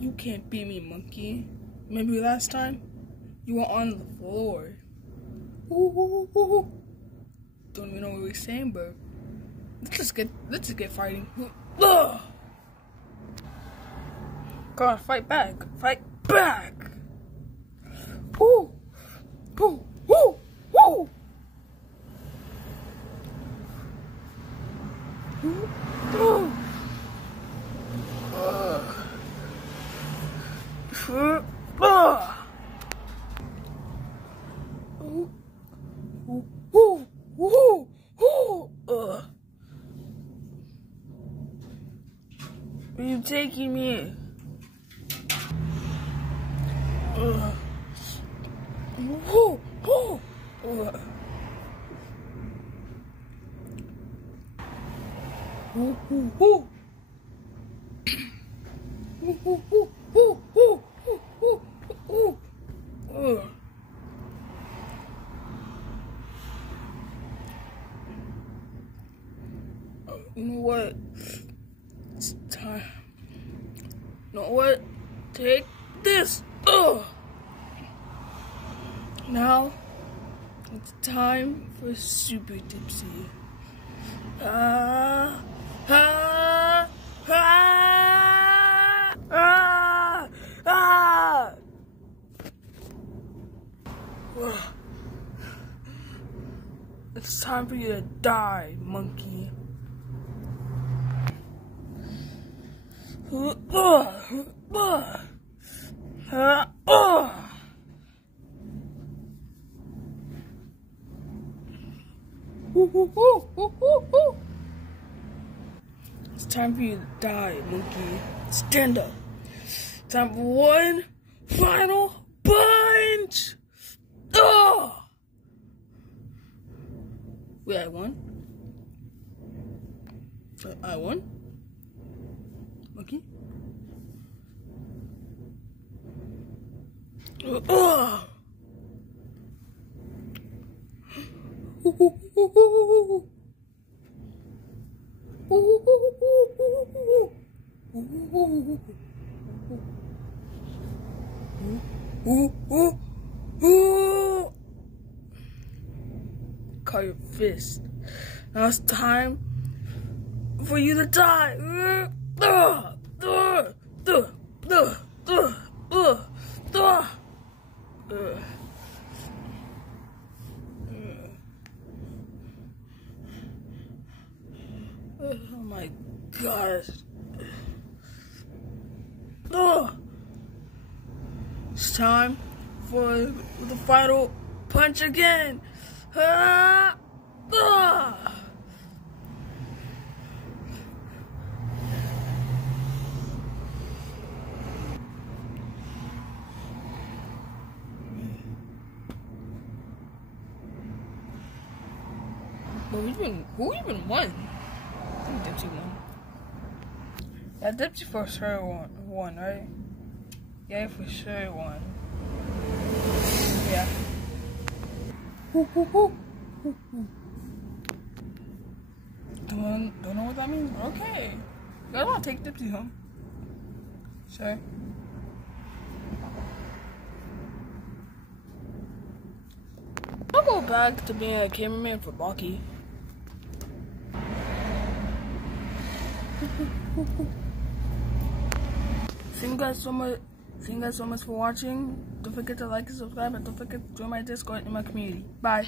You can't beat me, monkey. Maybe last time you were on the floor. Ooh. Don't even know what we're saying, but let's just get fighting. Ugh. Come on, fight back. Fight back. Ooh. Ooh. Ooh. Ooh. Ooh. Where are you taking me? You know what? It's time. You know what? Take this. Now it's time for Super Dipsy. It's time for you to die, monkey. It's time for you to die, monkey. Stand up. Time for one final punch. Wait, I won? I won? Monkey? Call your fist. Now it's time for you to die. Oh my gosh. It's time for the final punch again. Who even won? I think Dipsy won. Yeah, Dipsy for sure won, right? Yeah, for sure won. Yeah. Don't know what that means, but okay. You guys want to take Dipsy home? Sure. I'll go back to being a cameraman for Baki. Thank you guys so much. Thank you guys so much for watching. Don't forget to like and subscribe, and don't forget to join my Discord and my community. Bye.